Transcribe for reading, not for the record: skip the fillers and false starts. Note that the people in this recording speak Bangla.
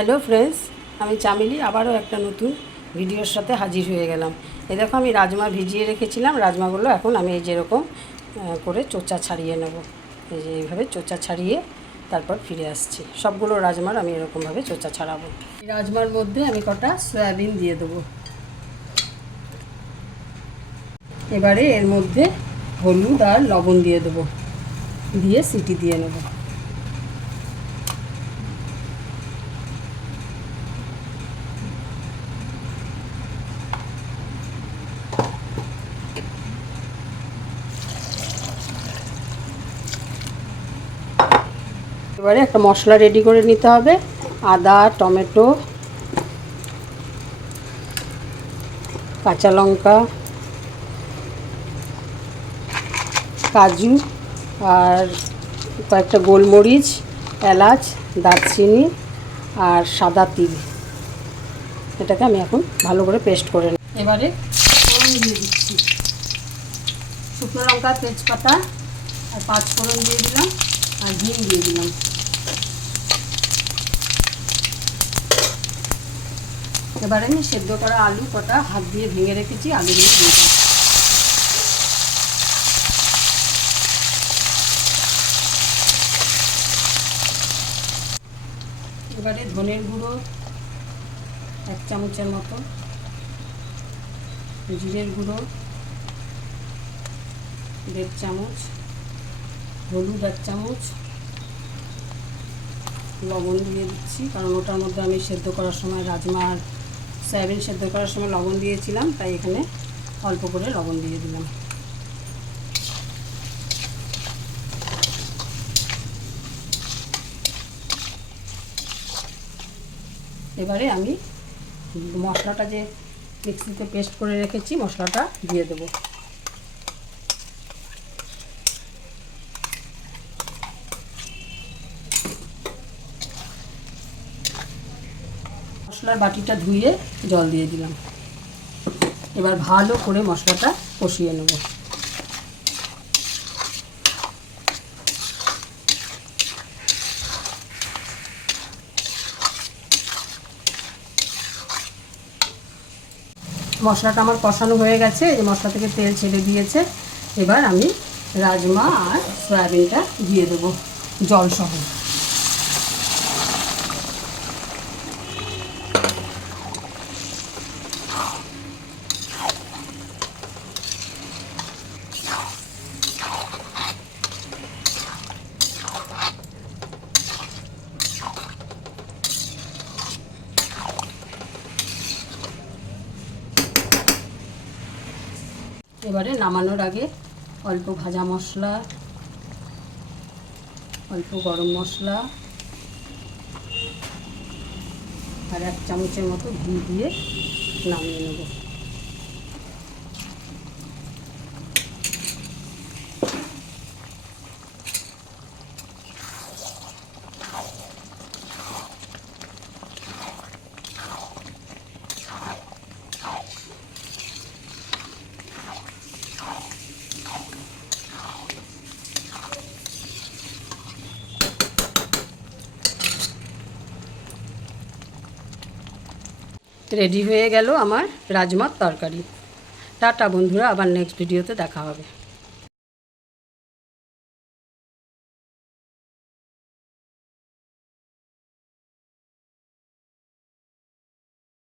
হ্যালো ফ্রেন্ডস, আমি চামেলি আবারও একটা নতুন ভিডিওর সাথে হাজির হয়ে গেলাম। এই দেখো, আমি রাজমা ভিজিয়ে রেখেছিলাম। রাজমাগুলো এখন আমি এই যেরকম করে চোচা ছাড়িয়ে নেব। এই যে এইভাবে চোচা ছাড়িয়ে তারপর ফিরে আসছি। সবগুলো রাজমার আমি এরকমভাবে চোচা ছাড়াবো। এই রাজমার মধ্যে আমি কটা সয়াবিন দিয়ে দেবো। এবারে এর মধ্যে হলুদ আর লবণ দিয়ে দেবো, দিয়ে সিটি দিয়ে নেব। এবারে একটা মশলা রেডি করে নিতে হবে। আদা, টমেটো, কাঁচা লঙ্কা, কাজু আর কয়েকটা গোলমরিচ, এলাচ, দারচিনি আর সাদা তিল। এটাকে আমি এখন ভালো করে পেস্ট করে নিই। এবারে ফোড়ন দিয়ে দিচ্ছি। শুকনো লঙ্কা, তেজপাতা আর 5 ফোড়ন দিয়ে দিলাম আর হিং দিয়ে দিলাম। এবারে আমি সেদ্ধ করা আলু কটা হাত দিয়ে ভেঙে রেখেছি, আলুগুলো দিয়ে দিলাম। এবারে ধনের গুঁড়ো 1 চামচের মতো, জিরের গুঁড়ো 1.5 চামচ, হলুদ 1 চামচ, লবণ দিয়ে দিচ্ছি কারণ ওটার মধ্যে আমি সেদ্ধ করার সময় রাজমা আর সয়াবিন সেদ্ধ করার সময় লবণ দিয়েছিলাম, তাই এখানে অল্প করে লবণ দিয়ে দিলাম। এবারে আমি মশলাটা যে মিক্সিতে পেস্ট করে রেখেছি মশলাটা দিয়ে দেবো। মশলার বাটিটা ধুয়ে জল দিয়ে দিলাম। এবার ভালো করে মশলাটা কষিয়ে নেব। মশলাটা আমার কষানো হয়ে গেছে, এই মশলা থেকে তেল ছেড়ে দিয়েছে। এবার আমি রাজমা আর সয়াবিনটা দিয়ে দেবো জল সহ। এবারে নামানোর আগে অল্প ভাজা মশলা, অল্প গরম মশলা আর 1 চামচের মতো ঘি দিয়ে নামিয়ে নেব। রেডি হয়ে গেল আমার রাজমার তরকারি। টাটা বন্ধুরা, আবার নেক্সট ভিডিওতে দেখা হবে।